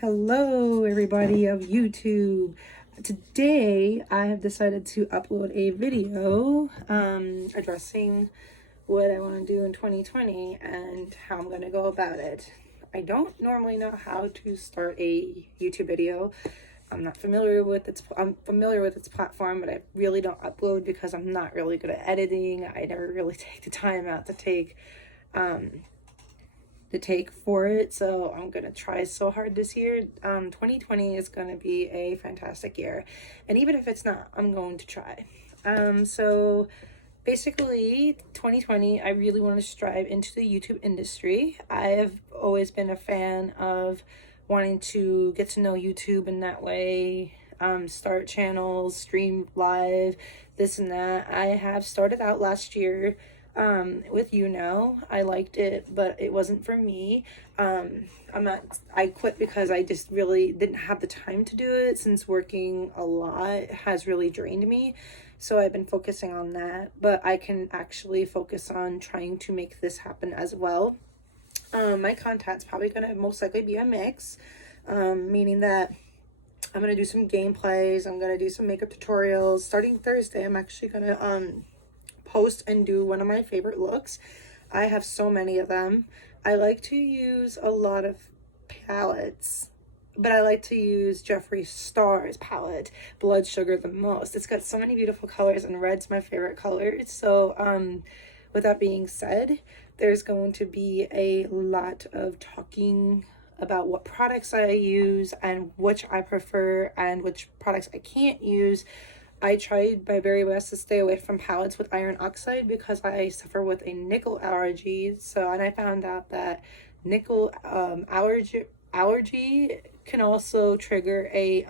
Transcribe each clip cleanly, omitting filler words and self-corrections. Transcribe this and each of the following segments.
Hello, everybody of YouTube. Today, I have decided to upload a video addressing what I want to do in 2020 and how I'm going to go about it. I don't normally know how to start a YouTube video. I'm familiar with its platform, but I really don't upload because I'm not really good at editing. I never really take the time out to take for it, so I'm gonna try so hard this year. 2020 is gonna be a fantastic year, and even if it's not, I'm going to try. So basically 2020, I really want to strive into the YouTube industry. I have always been a fan of wanting to get to know YouTube in that way, start channels, stream live, this and that. I have started out last year with I liked it, but it wasn't for me. I quit because I just really didn't have the time to do it, since working a lot has really drained me. So I've been focusing on that, but I can actually focus on trying to make this happen as well. My content's probably gonna most likely be a mix, meaning that I'm gonna do some gameplays, I'm gonna do some makeup tutorials. Starting Thursday, I'm actually gonna post and do one of my favorite looks. I have so many of them. I like to use a lot of palettes, but I like to use Jeffree Star's palette, Blood Sugar, the most. It's got so many beautiful colors, and red's my favorite color. So with that being said, there's going to be a lot of talking about what products I use and which I prefer and which products I can't use. I tried my very best to stay away from palettes with iron oxide because I suffer with a nickel allergy. And I found out that nickel allergy can also trigger a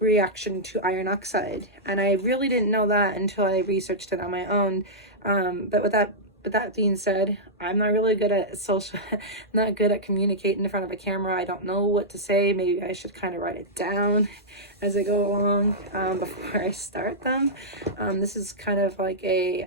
reaction to iron oxide. And I really didn't know that until I researched it on my own. But with that being said, I'm not really good at not good at communicating in front of a camera. I don't know what to say. Maybe I should kind of write it down as I go along before I start them. This is kind of like a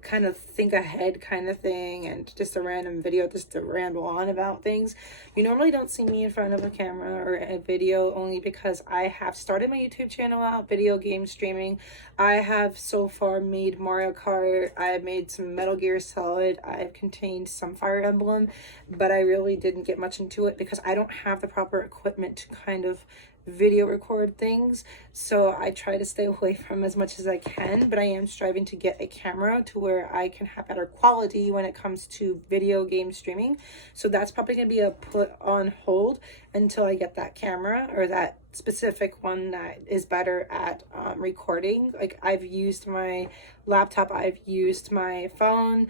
kind of think ahead kind of thing, and just a random video just to ramble on about things. You normally don't see me in front of a camera or a video, only because I have started my YouTube channel out video game streaming. I have so far made Mario Kart, I have made some Metal Gear Solid, I've contained some Fire Emblem, but I really didn't get much into it because I don't have the proper equipment to kind of video record things. So I try to stay away from as much as I can, but I am striving to get a camera to where I can have better quality when it comes to video game streaming. So that's probably going to be a put on hold until I get that camera, or that specific one that is better at recording. Like, I've used my laptop, I've used my phone.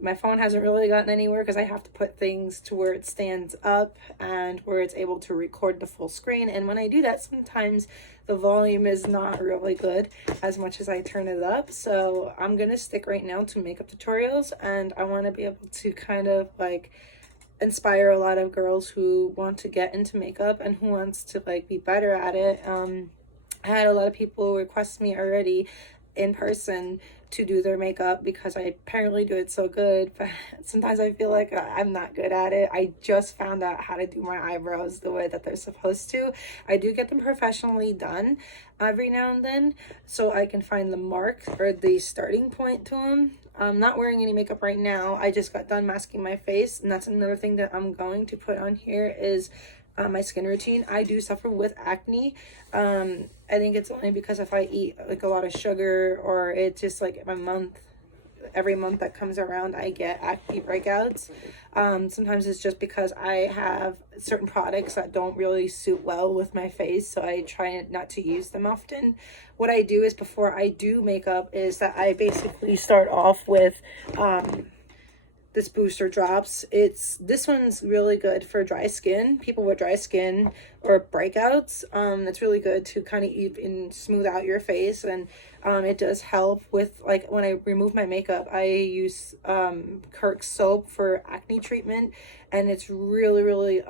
My phone hasn't really gotten anywhere because I have to put things to where it stands up and where it's able to record the full screen. And when I do that, sometimes the volume is not really good as much as I turn it up. So I'm going to stick right now to makeup tutorials, and I want to be able to kind of like inspire a lot of girls who want to get into makeup and who wants to like be better at it. I had a lot of people request me already in person to do their makeup because I apparently do it so good, but sometimes I feel like I'm not good at it. I just found out how to do my eyebrows the way that they're supposed to. I do get them professionally done every now and then, so I can find the mark or the starting point to them. I'm not wearing any makeup right now. I just got done masking my face, and that's another thing that I'm going to put on here is my skin routine. I do suffer with acne. I think it's only because if I eat like a lot of sugar, or it's just like every month that comes around, I get acne breakouts. Sometimes it's just because I have certain products that don't really suit well with my face, so I try not to use them often. What I do is, before I do makeup, is that I basically start off with this booster drops. This one's really good for dry skin, people with dry skin or breakouts. It's really good to kind of even smooth out your face, and it does help with, like, when I remove my makeup, I use Kirk's soap for acne treatment, and it's really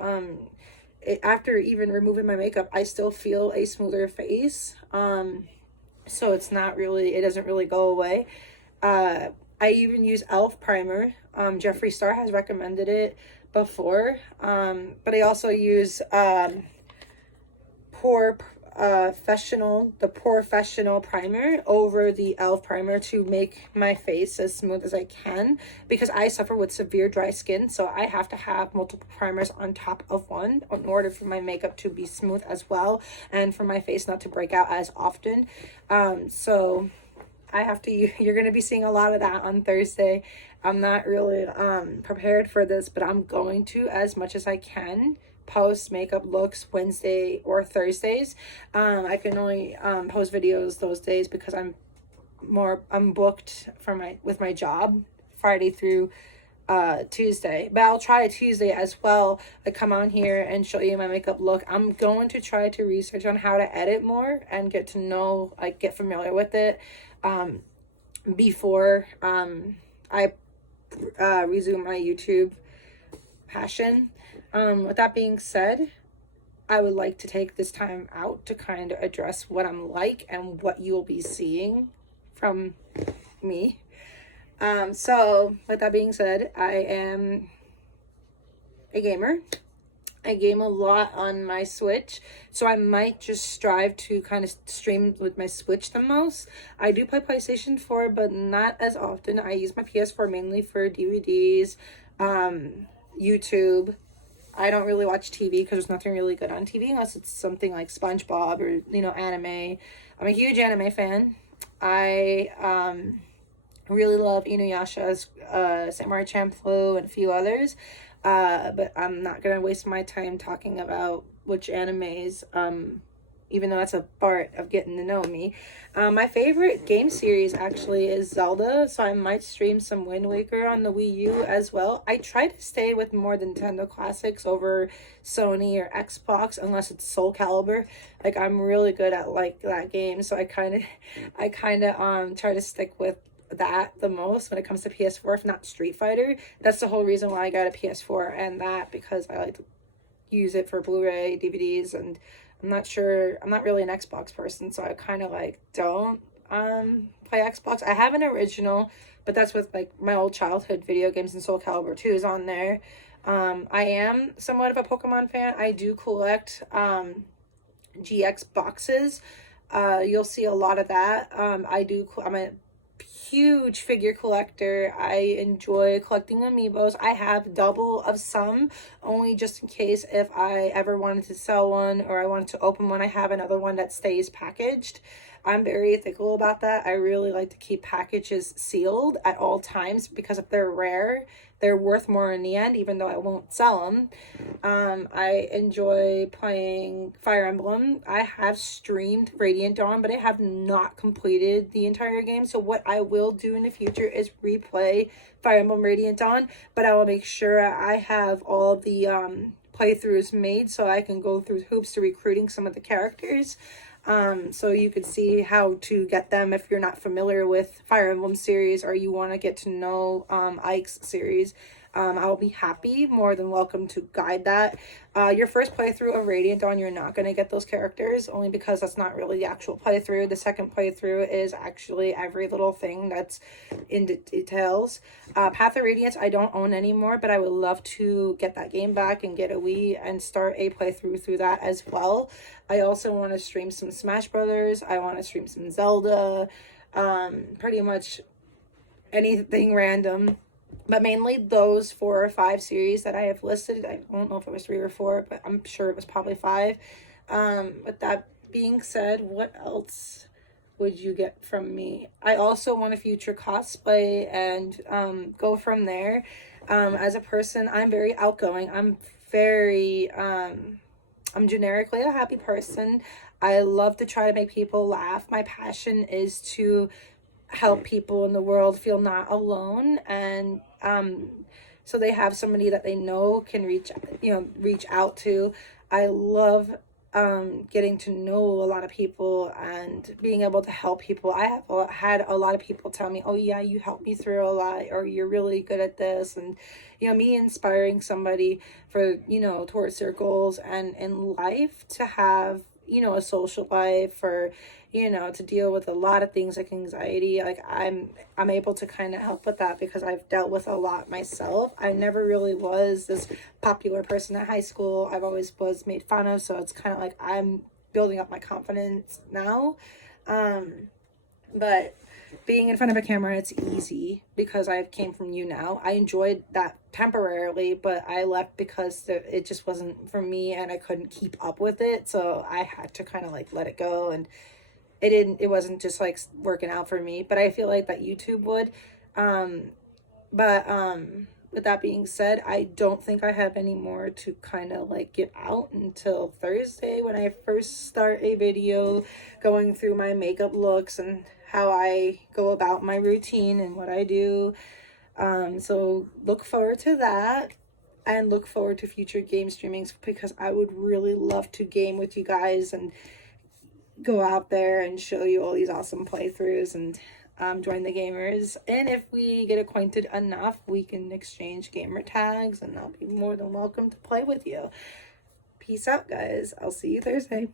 after even removing my makeup, I still feel a smoother face. So it doesn't really go away. I even use e.l.f. primer. Jeffree Star has recommended it, before. But I also use Professional primer over the e.l.f. primer to make my face as smooth as I can, because I suffer with severe dry skin, so I have to have multiple primers on top of one in order for my makeup to be smooth as well, and for my face not to break out as often. So I have to, you're going to be seeing a lot of that on Thursday. I'm not really prepared for this, but I'm going to, as much as I can, post makeup looks Wednesday or Thursdays. I can only post videos those days because I'm booked with my job Friday through Tuesday, but I'll try Tuesday as well. I come on here and show you my makeup look. I'm going to try to research on how to edit more and get to know, like, get familiar with it before I resume my YouTube passion. With that being said, I would like to take this time out to kind of address what I'm like and what you'll be seeing from me. So with that being said, I am a gamer. I game a lot on my Switch, so I might just strive to kind of stream with my Switch the most. I do play PlayStation 4, but not as often. I use my PS4 mainly for DVDs, YouTube. I don't really watch TV because there's nothing really good on TV unless it's something like SpongeBob or, you know, anime. I'm a huge anime fan. I really love Inuyasha's Samurai Champloo and a few others. But I'm not going to waste my time talking about which animes, even though that's a part of getting to know me. My favorite game series actually is Zelda, so I might stream some Wind Waker on the Wii U as well. I try to stay with more Nintendo classics over Sony or Xbox unless it's Soul Calibur. Like, I'm really good at, like, that game, so I kind of try to stick with that the most when it comes to PS4, if not Street Fighter. That's the whole reason why I got a PS4, and that because I like to use it for Blu-ray, DVDs, and I'm not really an Xbox person, so I kind of like don't play Xbox. I have an original, but that's with like my old childhood video games, and Soul Calibur 2 is on there. I am somewhat of a Pokemon fan. I do collect GX boxes. You'll see a lot of that. I'm a huge figure collector. I enjoy collecting amiibos. I have double of some, only just in case if I ever wanted to sell one or I wanted to open one, I have another one that stays packaged. I'm very ethical about that. I really like to keep packages sealed at all times because if they're rare, they're worth more in the end, even though I won't sell them. I enjoy playing Fire Emblem. I have streamed Radiant Dawn, but I have not completed the entire game. So what I will do in the future is replay Fire Emblem Radiant Dawn, but I will make sure I have all the playthroughs made so I can go through hoops to recruiting some of the characters. So you could see how to get them if you're not familiar with Fire Emblem series or you want to get to know Ike's series. I'll be more than welcome to guide that. Your first playthrough of Radiant Dawn, you're not going to get those characters, only because that's not really the actual playthrough. The second playthrough is actually every little thing that's in details. Path of Radiance, I don't own anymore, but I would love to get that game back and get a Wii and start a playthrough through that as well. I also want to stream some Smash Brothers. I want to stream some Zelda. Pretty much anything random. But mainly those 4 or 5 series that I have listed. I don't know if it was 3 or 4, but I'm sure it was probably 5. With that being said, what else would you get from me? I also want to future cosplay and go from there. As a person, I'm very outgoing. I'm generically a happy person. I love to try to make people laugh. My passion is to help people in the world feel not alone, and so they have somebody that they know can reach out to. I love getting to know a lot of people and being able to help people. I have had a lot of people tell me, oh yeah, you helped me through a lot, or you're really good at this. And me inspiring somebody for towards their goals and in life to have you know, a social life, or, you know, to deal with a lot of things like anxiety. Like I'm able to kind of help with that because I've dealt with a lot myself. I never really was this popular person at high school. I've always was made fun of, so it's kind of like I'm building up my confidence now. But being in front of a camera, it's easy because I came from you now. I enjoyed that temporarily, but I left because it just wasn't for me and I couldn't keep up with it. So I had to kind of like let it go, and it wasn't just like working out for me, but I feel like that YouTube would. But with that being said, I don't think I have any more to kind of like get out until Thursday, when I first start a video going through my makeup looks and how I go about my routine and what I do. So look forward to that, and look forward to future game streamings, because I would really love to game with you guys and go out there and show you all these awesome playthroughs and join the gamers. And if we get acquainted enough, we can exchange gamer tags, and I'll be more than welcome to play with you. Peace out, guys. I'll see you Thursday.